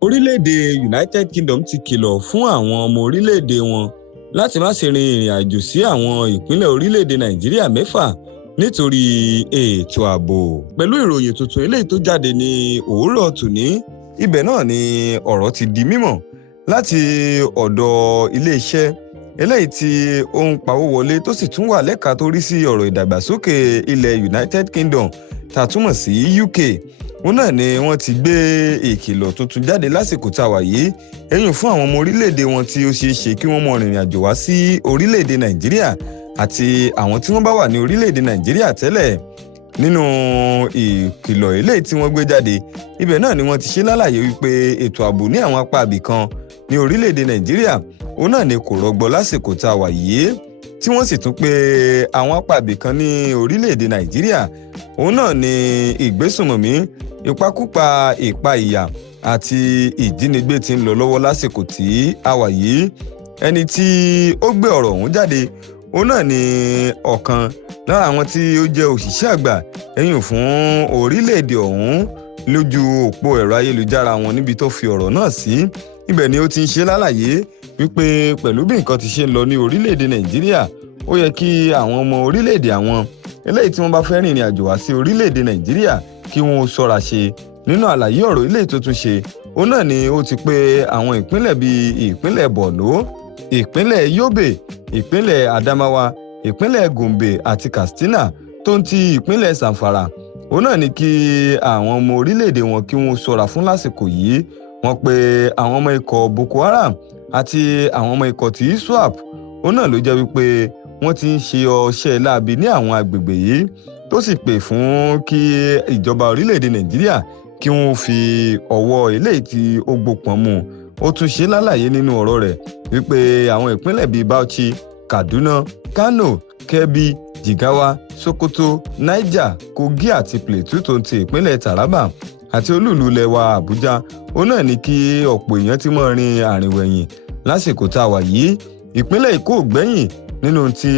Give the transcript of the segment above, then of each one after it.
Orílẹ̀-èdè United Kingdom ti kìlọ̀ fún àwọn ọmọ orílẹ̀-èdè wọn láti má ṣe rin ìrìn àjò sí àwọn ìpínlẹ̀ orílẹ̀-èdè Nàìjíríà mẹ́fà nítorí ètò ààbò. Pẹ̀lú ìròyìn tuntun eléyìí tó jáde ní òwúrọ̀ tòní, ibẹ̀ náà ni ọ̀rọ̀ ti di mímọ̀ láti ọ̀dọ̀ ilé-iṣẹ́ eléyìí tí ó ń pawó wọlé tó sì tún wà lẹ́ka tó rí sí ọ̀rọ̀ ìdàgbàsókè ilẹ̀ United Kingdom tá a túmọ̀ sí UK. Òun náà ni wọ́n ti gbé ìkìlọ̀ tuntun jáde lásìkò tá a wà yìí èyí fún àwọn ọmọ orílẹ̀-èdè wọn tí ó ṣeé ṣe kí wọ́n mọ rìnrìn àjò wá sí orílẹ̀-èdè Nàìjíríà àti àwọn tí wọ́n bá wà ní orílẹ̀-èdè Nàìjíríà tẹ́lẹ̀. Nínú ìkìlọ̀ eléyìí tí wọ́n gbé jáde, ibẹ̀ náà ni wọ́n ti ṣe lálàyé wípé ètò ààbò ní àwọn apá ibìkan ní orílẹ̀-èdè Nàìjíríà òun náà ni kò rọgbọ lásìkò tá a wà yìí, tí wọ́n sì tún pé àwọn apá ibìkan ní orílẹ̀-èdè Nàìjíríà òun náà ni ìgbésùnmọ̀mí, ìpakúpa, ìpàìyà àti ìjínigbé ti ń lọ lọ́wọ́ lásìkò tí a wà yìí. Ẹni tí ó gbé ọ̀rọ̀ ọ̀hún jáde òun náà ni ọ̀kan lára àwọn tí ó jẹ́ òṣìṣẹ́ àgbà ẹ̀yìn fún orílẹ̀-èdè ọ̀hún lójú òpó ẹ̀rọ ayélujára wọn níbi tó fi ọ̀rọ̀ náà sí. Ibẹ̀ ni ó ti ń ṣe lálàyé wípé pẹ̀lú bí nǹkan ti ṣe ń lọ ní orílẹ̀-èdè Nàìjíríà, ó yẹ kí àwọn ọmọ orílẹ̀-èdè àwọn eléyìí tí wọ́n bá fẹ́ rìnrìn àjò wá sí orílẹ̀-èdè Nàìjíríà kí wọ́n ṣọ́ra ṣe. Nínú àlàyé ọ̀rọ̀ eléyìí tó tún ṣe, òun náà ni ó ti pé àwọn ìpínlẹ̀ bíi ìpínlẹ̀ Borno, ìpínlẹ̀ Yobe, ìpínlẹ̀ Adamawa, ìpínlẹ̀ Gombe àti Katsina tó ń ti ìpínlẹ̀ Zamfara. Òun náà ni kí àwọn ọmọ orílẹ̀-èdè wọn kí wọ́n ṣọ́ra fún lásìkò yìí. Wọ́n pe àwọn ọmọ ikọ̀ Boko Haram àti àwọn ọmọ ikọ̀ tí ISWAP òun náà ló jẹ́ wípé wọ́n ti ń ṣe ọṣẹ́ láabi ní àwọn agbègbè yìí, tó sì pè fún kí ìjọba orílẹ̀-èdè Nàìjíríà kí wọ́n fi ọwọ́ eléyìí tí ó gbópọn mú. Ó tún ṣe lálàyé nínú ọ̀rọ̀ rẹ̀ wípé àwọn ìpínlẹ̀ bíi Bauchi, Kaduna, Kano, Kebbi, Jigawa, Sokoto, Niger, Kogi àti Plateau tó ń ti ìpínlẹ̀ Taraba àti olúùlú ilẹ̀ wa Abuja òun náà ni kí ọ̀pọ̀ èèyàn ti mọ́ rin àrìnwẹ̀yìn lásìkò tá a wà yìí. Ìpínlẹ̀ Èkó ò gbẹ́yìn nínú tí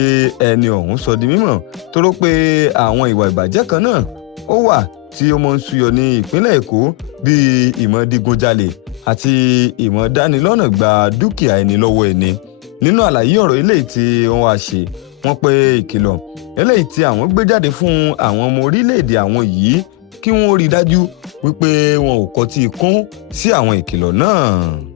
ẹni ọ̀hún sọ di mímọ̀, tó rò pé àwọn ìwà ìbàjẹ́ kan náà ó wà tí ó mọ́ ń súyọ ní ìpínlẹ̀ Èkó bíi ìmọ̀ digunjalè àti ìmọ̀ dánilọ́nà gba dúkìá ẹni lọ́wọ́ ẹni. Nínú àlàyé ọ̀rọ̀ eléyìí tí wọ́n wá ṣe, wọ́n pé ìkìlọ̀ eléyìí tí àwọn gbé jáde fún àwọn ọmọ orílẹ̀-èdè àwọn yìí kí wọ́n rí dájú wípé wọn ò kọtí ikún sí àwọn ìkìlọ̀ náà.